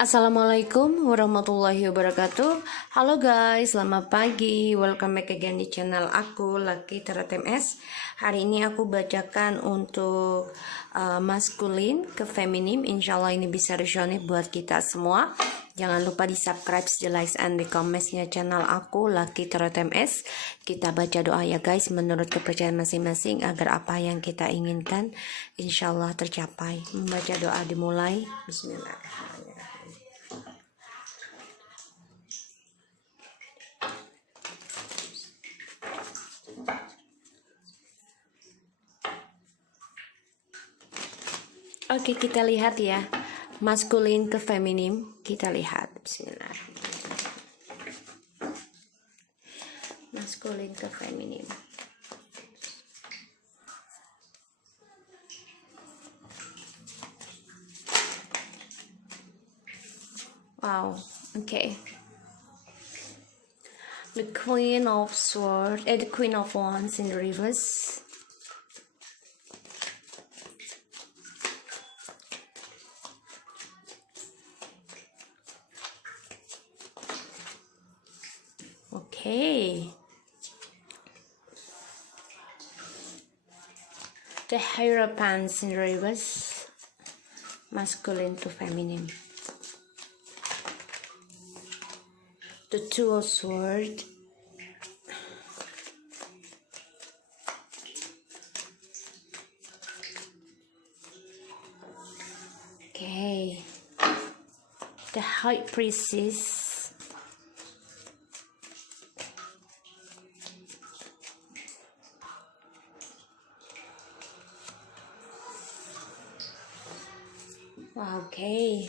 Assalamualaikum warahmatullahi wabarakatuh. Halo guys, selamat pagi. Welcome back again di channel aku, Lucky Tarot MS. Hari ini aku bacakan untuk maskulin ke feminim. Insya Allah ini bisa resonate buat kita semua. Jangan lupa di subscribe, di like, and di comments-nya channel aku, Lucky Tarot MS. Kita baca doa ya guys, menurut kepercayaan masing-masing agar apa yang kita inginkan insya Allah tercapai. Membaca doa dimulai. Bismillahirrahmanirrahim. Oke, kita lihat ya. Maskulin ke feminim. Kita lihat. Bismillahirrahmanirrahim. Maskulin ke feminim. Wow. Okay. The Queen of Swords, the Queen of Wands in the reverse. Okay. The Hierophants in reverse, masculine to feminine. The Two of Swords. Okay. The High Priestess. Okay.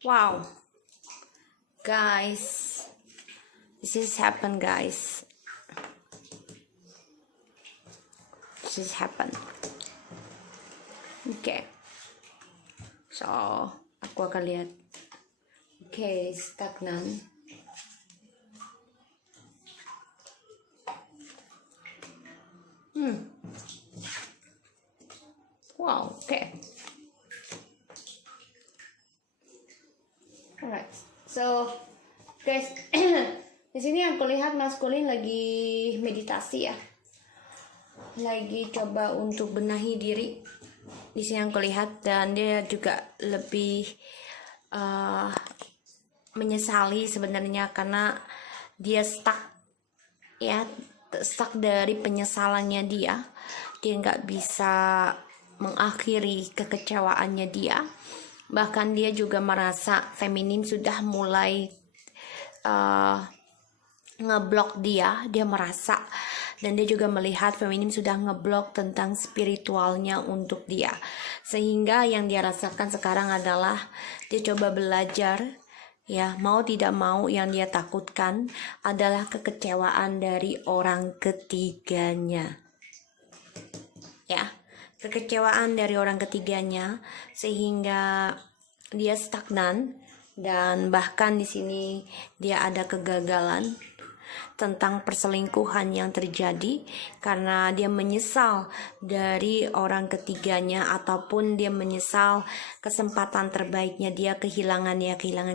Wow. Guys, this is happened, guys. This is happened. Okay. So, aku akan lihat. Okay, stagnan. Wow, okay. Alright. So, guys, di sini aku lihat maskulin lagi meditasi ya. Lagi coba untuk benahi diri. Di sini aku lihat, dan dia juga lebih menyesali sebenarnya karena dia stuck ya, stuck dari penyesalannya dia nggak bisa mengakhiri kekecewaannya dia. Bahkan dia juga merasa feminim sudah mulai ngeblok dia merasa, dan dia juga melihat feminim sudah ngeblok tentang spiritualnya untuk dia, sehingga yang dia rasakan sekarang adalah dia coba belajar ya, mau tidak mau yang dia takutkan adalah kekecewaan dari orang ketiganya ya, kekecewaan dari orang ketiganya, sehingga dia stagnan. Dan bahkan di sini dia ada kegagalan tentang perselingkuhan yang terjadi karena dia menyesal dari orang ketiganya, ataupun dia menyesal kesempatan terbaiknya dia kehilangan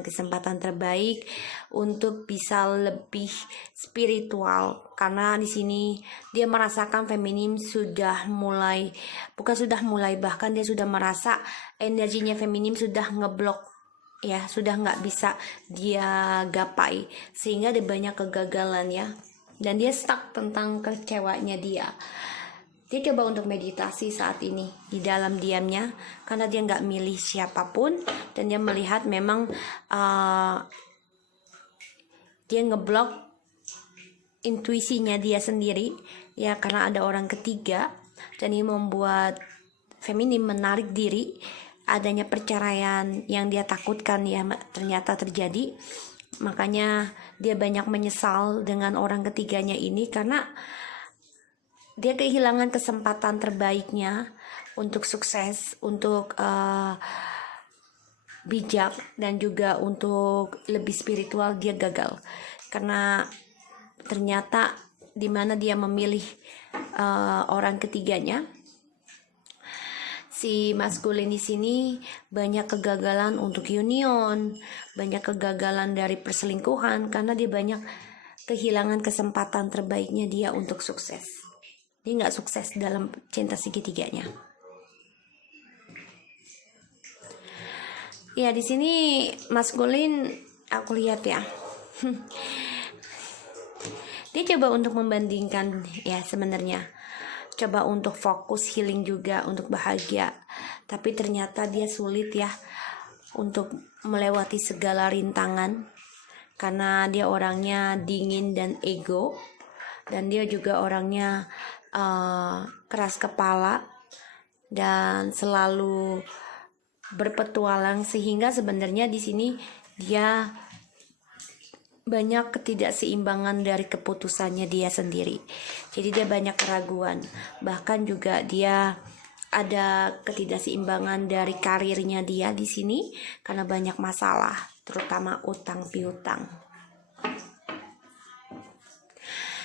kesempatan terbaik untuk bisa lebih spiritual. Karena di sini dia merasakan feminim sudah mulai, bahkan dia sudah merasa energinya feminim sudah ngeblok ya, sudah nggak bisa dia gapai, sehingga ada banyak kegagalan ya, dan dia stuck tentang kecewanya dia coba untuk meditasi saat ini di dalam diamnya, karena dia nggak milih siapapun, dan dia melihat memang dia ngeblok intuisinya dia sendiri ya, karena ada orang ketiga, dan ini membuat feminim menarik diri. Adanya perceraian yang dia takutkan ya ternyata terjadi, makanya dia banyak menyesal dengan orang ketiganya ini, karena dia kehilangan kesempatan terbaiknya untuk sukses, untuk bijak, dan juga untuk lebih spiritual. Dia gagal karena ternyata dimana dia memilih orang ketiganya, si maskulin di sini banyak kegagalan untuk union, banyak kegagalan dari perselingkuhan karena dia banyak kehilangan kesempatan terbaiknya dia untuk sukses. Dia nggak sukses dalam cinta segitiganya. Ya di sini maskulin aku lihat ya. Dia coba untuk membandingkan ya sebenarnya. Coba untuk fokus healing juga untuk bahagia. Tapi ternyata dia sulit ya untuk melewati segala rintangan karena dia orangnya dingin dan ego, dan dia juga orangnya keras kepala dan selalu berpetualang, sehingga sebenarnya di sini dia banyak ketidakseimbangan dari keputusannya dia sendiri. Jadi dia banyak keraguan, bahkan juga dia ada ketidakseimbangan dari karirnya dia di sini karena banyak masalah, terutama utang piutang.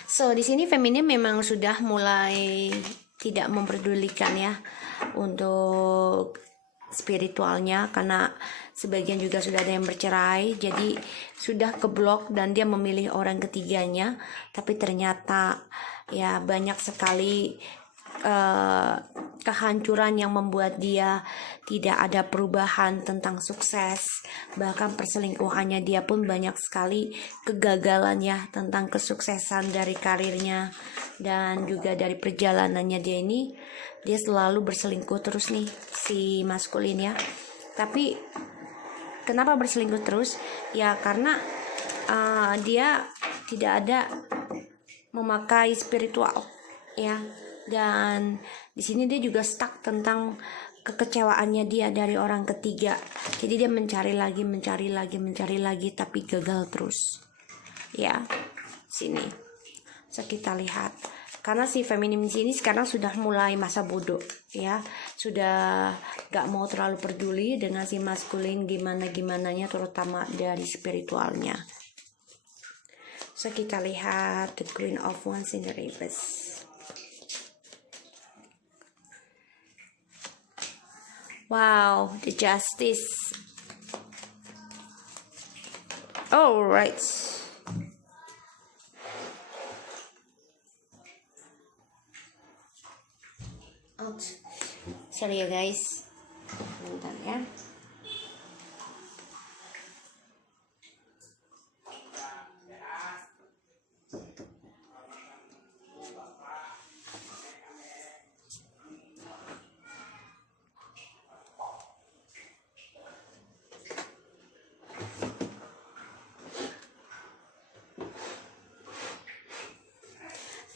So di sini feminim memang sudah mulai tidak memperdulikan ya untuk spiritualnya, karena sebagian juga sudah ada yang bercerai, jadi sudah keblok dan dia memilih orang ketiganya. Tapi ternyata ya banyak sekali kehancuran yang membuat dia tidak ada perubahan tentang sukses. Bahkan perselingkuhannya dia pun banyak sekali kegagalan ya tentang kesuksesan dari karirnya dan juga dari perjalanannya dia ini. Dia selalu berselingkuh terus nih si maskulin ya. Tapi kenapa berselingkuh terus? Ya karena dia tidak ada memakai spiritual ya. Dan di sini dia juga stuck tentang kekecewaannya dia dari orang ketiga. Jadi dia mencari lagi, tapi gagal terus. Ya, sini. So kita lihat. Karena si feminim di sini sekarang sudah mulai masa bodoh, ya. Sudah gak mau terlalu peduli dengan si maskulin gimana-gimananya, terutama dari spiritualnya. So kita lihat the Queen of Wands in the reverse. Wow, the Justice. All right. Out. Sorry ya guys. Bentar ya.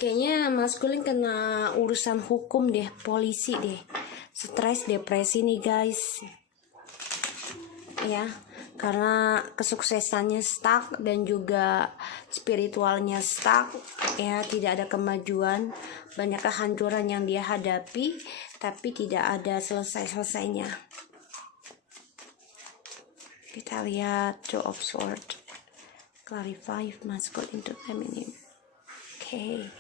Kayaknya maskulin kena urusan hukum deh, polisi deh. Stres, depresi nih guys. Ya, karena kesuksesannya stuck dan juga spiritualnya stuck. Ya, tidak ada kemajuan, banyak kehancuran yang dia hadapi, tapi tidak ada selesai-selesainya. Kita lihat Two of Swords. Clarify masculine to feminine. Okay.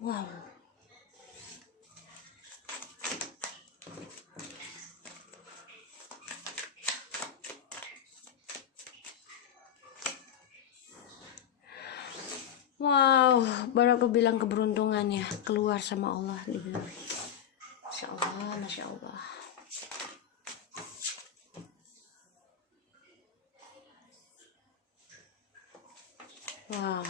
Wow. Wow, baru aku bilang keberuntungannya keluar sama Allah. Masya Allah, Masya Allah. Wow.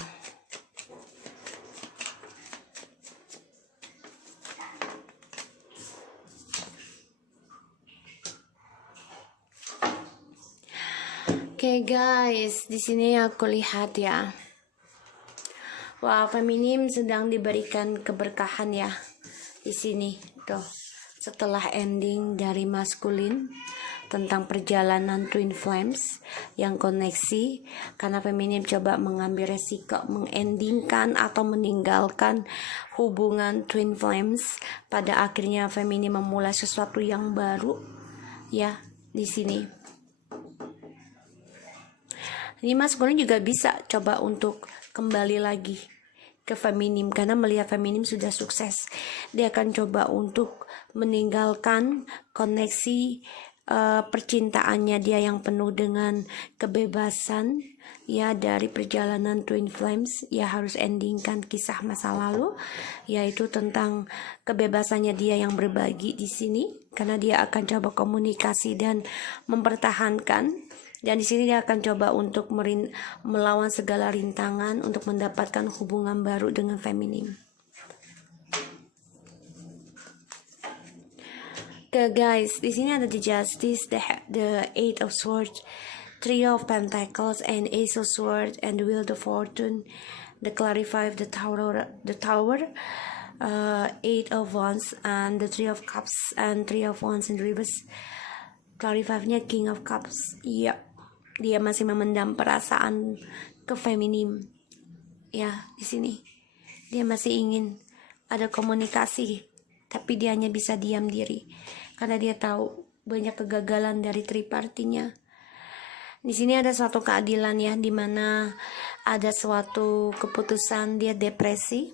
Oke guys, di sini aku lihat ya. Wah, feminim sedang diberikan keberkahan ya di sini tuh. Setelah ending dari maskulin tentang perjalanan twin flames yang koneksi, karena feminim coba mengambil resiko mengendingkan atau meninggalkan hubungan twin flames, pada akhirnya feminim memulai sesuatu yang baru ya di sini. Ini maskulin juga bisa coba untuk kembali lagi ke feminim karena melihat feminim sudah sukses. Dia akan coba untuk meninggalkan koneksi percintaannya dia yang penuh dengan kebebasan ya, dari perjalanan Twin Flames. Ya harus endingkan kisah masa lalu, yaitu tentang kebebasannya dia yang berbagi di sini, karena dia akan coba komunikasi dan mempertahankan. Dan di sini dia akan coba untuk melawan segala rintangan untuk mendapatkan hubungan baru dengan feminim. Oke guys, di sini ada the Justice, the Eight of Swords, Three of Pentacles, and Ace of Swords, and the Wheel of Fortune, the Clarify of the Tower, Eight of Wands, and the Three of Cups, and Three of Wands in reverse. Clarify-nya King of Cups. Iya, dia masih memendam perasaan ke feminim. Ya, di sini dia masih ingin ada komunikasi, tapi dia hanya bisa diam diri karena dia tahu banyak kegagalan dari tripartinya. Di sini ada suatu keadilan ya, di mana ada suatu keputusan dia depresi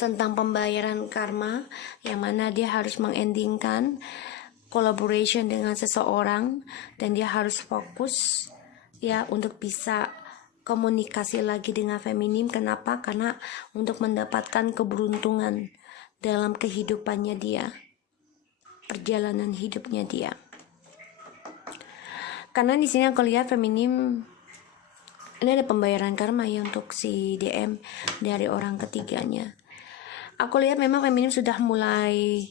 tentang pembayaran karma, yang mana dia harus mengendingkan collaboration dengan seseorang dan dia harus fokus ya untuk bisa komunikasi lagi dengan feminim. Kenapa? Karena untuk mendapatkan keberuntungan dalam kehidupannya dia, perjalanan hidupnya dia. Karena di sini aku lihat feminim ini ada pembayaran karma ya untuk si DM dari orang ketiganya. Aku lihat memang feminim sudah mulai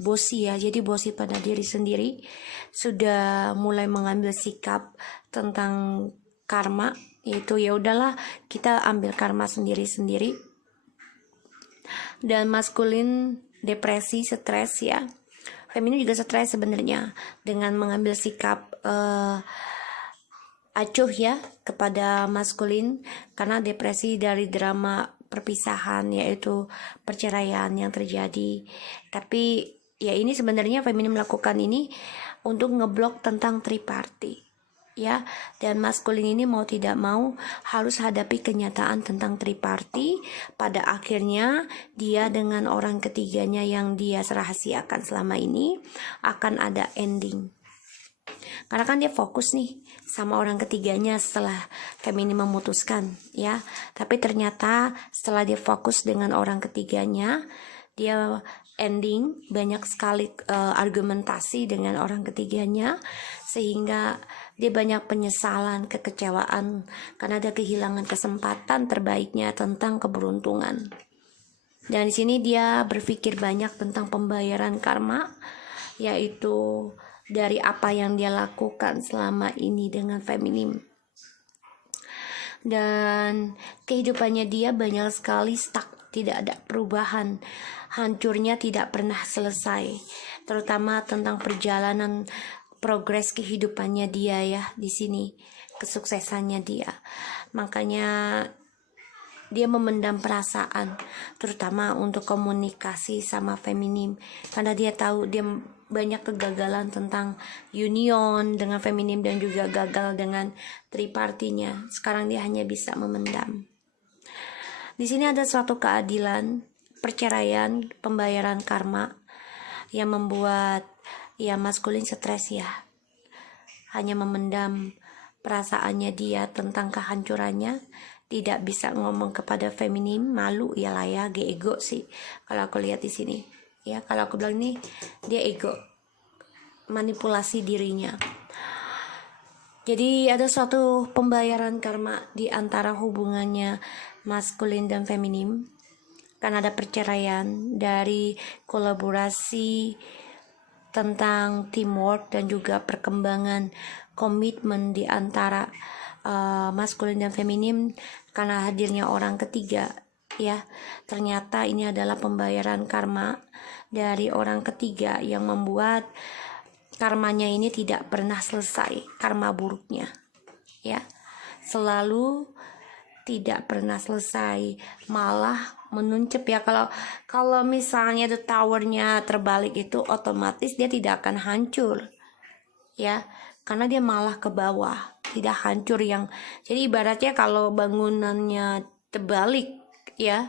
bosi ya, jadi bosi pada diri sendiri, sudah mulai mengambil sikap tentang karma, yaitu ya udahlah kita ambil karma sendiri-sendiri. Dan maskulin depresi, stres ya. Feminim juga stres sebenarnya dengan mengambil sikap acuh ya kepada maskulin, karena depresi dari drama perpisahan, yaitu perceraian yang terjadi. Tapi ya ini sebenarnya feminim melakukan ini untuk ngeblok tentang triparti ya, dan maskulin ini mau tidak mau harus hadapi kenyataan tentang triparti. Pada akhirnya dia dengan orang ketiganya yang dia rahasiakan selama ini akan ada ending, karena kan dia fokus nih sama orang ketiganya setelah feminim memutuskan ya. Tapi ternyata setelah dia fokus dengan orang ketiganya, dia ending banyak sekali argumentasi dengan orang ketiganya, sehingga dia banyak penyesalan, kekecewaan karena ada kehilangan kesempatan terbaiknya tentang keberuntungan. Dan di sini dia berpikir banyak tentang pembayaran karma, yaitu dari apa yang dia lakukan selama ini dengan feminim. Dan kehidupannya dia banyak sekali stuck, tidak ada perubahan, hancurnya tidak pernah selesai, terutama tentang perjalanan progres kehidupannya dia ya, di sini kesuksesannya dia. Makanya dia memendam perasaan, terutama untuk komunikasi sama feminim, karena dia tahu dia banyak kegagalan tentang union dengan feminim dan juga gagal dengan tripartinya. Sekarang dia hanya bisa memendam. Di sini ada suatu keadilan, perceraian, pembayaran karma yang membuat ya maskulin stres ya, hanya memendam perasaannya dia tentang kehancurannya, tidak bisa ngomong kepada feminim, malu ya lah ya, ego sih kalau aku lihat di sini ya. Kalau aku bilang nih dia ego, manipulasi dirinya. Jadi ada suatu pembayaran karma di antara hubungannya maskulin dan feminim, karena ada perceraian dari kolaborasi tentang teamwork dan juga perkembangan komitmen di antara maskulin dan feminim, karena hadirnya orang ketiga ya. Ternyata ini adalah pembayaran karma dari orang ketiga yang membuat karmanya ini tidak pernah selesai, karma buruknya ya, selalu tidak pernah selesai, malah menuncep ya. Kalau misalnya the towernya terbalik, itu otomatis dia tidak akan hancur ya, karena dia malah ke bawah, tidak hancur. Yang jadi ibaratnya kalau bangunannya terbalik ya.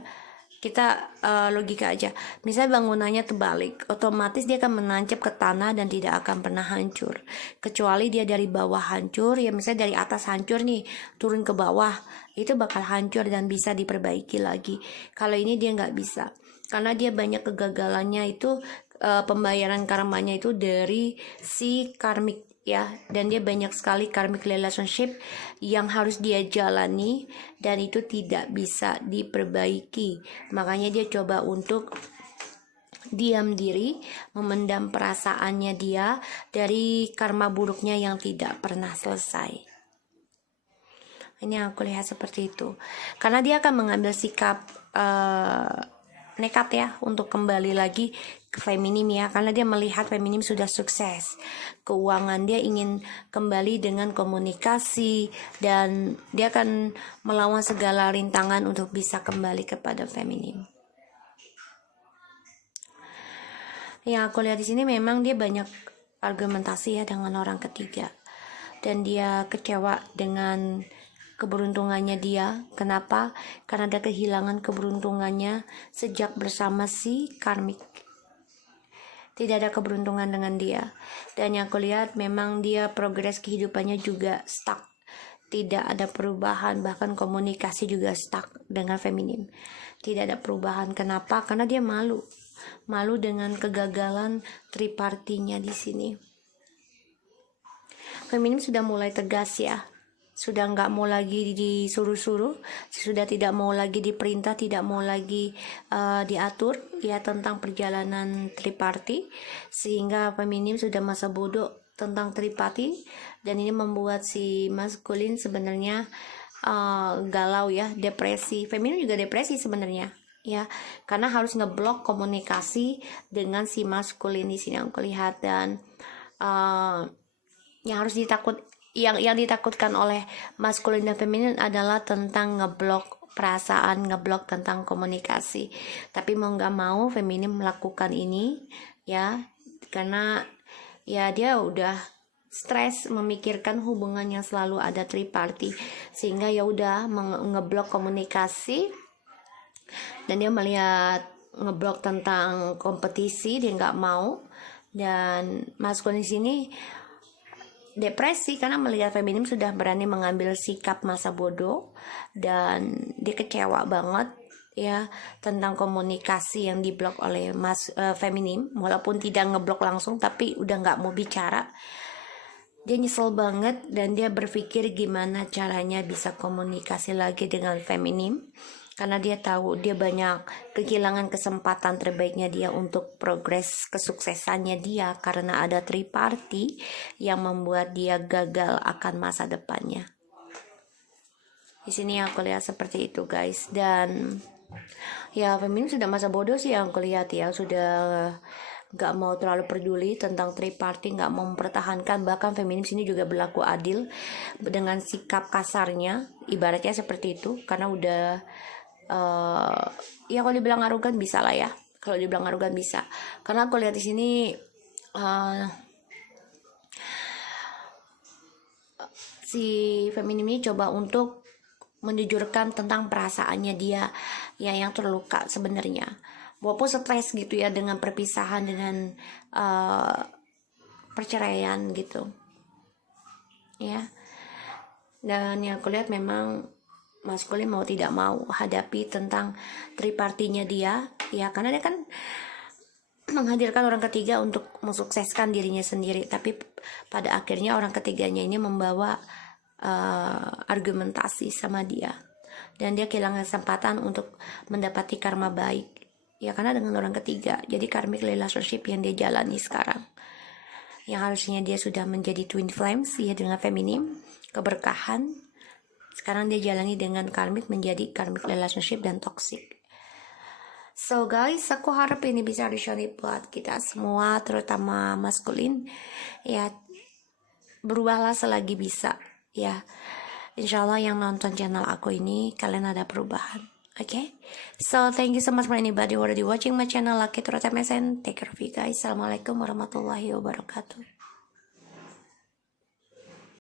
Kita logika aja, misalnya bangunannya terbalik, otomatis dia akan menancap ke tanah dan tidak akan pernah hancur, kecuali dia dari bawah hancur ya, misalnya dari atas hancur nih turun ke bawah, itu bakal hancur dan bisa diperbaiki lagi. Kalau ini dia nggak bisa, karena dia banyak kegagalannya itu, pembayaran karmanya itu dari si karmik ya, dan dia banyak sekali karmic relationship yang harus dia jalani dan itu tidak bisa diperbaiki. Makanya dia coba untuk diam diri, memendam perasaannya dia dari karma buruknya yang tidak pernah selesai. Ini yang aku lihat seperti itu, karena dia akan mengambil sikap nekat ya untuk kembali lagi ke feminim ya, karena dia melihat feminim sudah sukses keuangan, dia ingin kembali dengan komunikasi dan dia akan melawan segala rintangan untuk bisa kembali kepada feminim. Yang aku lihat di sini memang dia banyak argumentasi ya dengan orang ketiga, dan dia kecewa dengan keberuntungannya dia. Kenapa? Karena ada kehilangan keberuntungannya sejak bersama si karmik. Tidak ada keberuntungan dengan dia. Dan yang aku lihat memang dia progres kehidupannya juga stuck. Tidak ada perubahan, bahkan komunikasi juga stuck dengan feminim. Tidak ada perubahan. Kenapa? Karena dia malu. Malu dengan kegagalan tripartinya di sini. Feminim sudah mulai tegas ya. Sudah nggak mau lagi disuruh-suruh, sudah tidak mau lagi diperintah, tidak mau lagi diatur ya tentang perjalanan triparti, sehingga feminim sudah masa bodoh tentang triparti, dan ini membuat si maskulin sebenarnya galau ya, depresi. Feminim juga depresi sebenarnya ya, karena harus ngeblok komunikasi dengan si maskulin di sini aku lihat. Dan yang harus yang ditakutkan oleh maskulin dan feminin adalah tentang ngeblok perasaan, ngeblok tentang komunikasi. Tapi mau nggak mau feminim melakukan ini ya, karena ya dia udah stres memikirkan hubungan yang selalu ada triparty, sehingga ya udah ngeblok komunikasi, dan dia melihat ngeblok tentang kompetisi, dia nggak mau. Dan maskulin di sini depresi karena melihat feminim sudah berani mengambil sikap masa bodoh, dan dia kecewa banget ya tentang komunikasi yang diblok oleh feminim, walaupun tidak ngeblok langsung tapi udah nggak mau bicara. Dia nyesel banget dan dia berpikir gimana caranya bisa komunikasi lagi dengan feminim, karena dia tahu dia banyak kehilangan kesempatan terbaiknya dia untuk progres kesuksesannya dia, karena ada triparty yang membuat dia gagal akan masa depannya. Di sini aku lihat seperti itu guys. Dan ya feminim sudah masa bodoh sih yang aku lihat ya, sudah gak mau terlalu peduli tentang triparty, gak mau mempertahankan. Bahkan feminim sini juga berlaku adil dengan sikap kasarnya, ibaratnya seperti itu, karena udah ya kalau dibilang arogan bisa lah ya, kalau dibilang arogan bisa. Karena aku lihat di sini si feminim ini coba untuk menjujurkan tentang perasaannya dia ya, yang terluka sebenarnya, walaupun stres gitu ya dengan perpisahan, dengan perceraian gitu ya. Dan yang aku lihat memang maskulin mau tidak mau hadapi tentang tripartinya dia ya, karena dia kan menghadirkan orang ketiga untuk mensukseskan dirinya sendiri, tapi pada akhirnya orang ketiganya ini membawa argumentasi sama dia, dan dia kehilangan kesempatan untuk mendapati karma baik ya, karena dengan orang ketiga. Jadi karmic relationship yang dia jalani sekarang, yang harusnya dia sudah menjadi twin flames ya dengan feminim, keberkahan, sekarang dia jalani dengan karmic, menjadi karmic relationship dan toxic. So guys, aku harap ini bisa resonate buat kita semua, terutama maskulin ya. Berubahlah selagi bisa ya. Insyaallah yang nonton channel aku ini kalian ada perubahan. Okay, so thank you so much for anybody who already watching my channel Lucky Turut MSN. Take care of you guys. Assalamualaikum warahmatullahi wabarakatuh.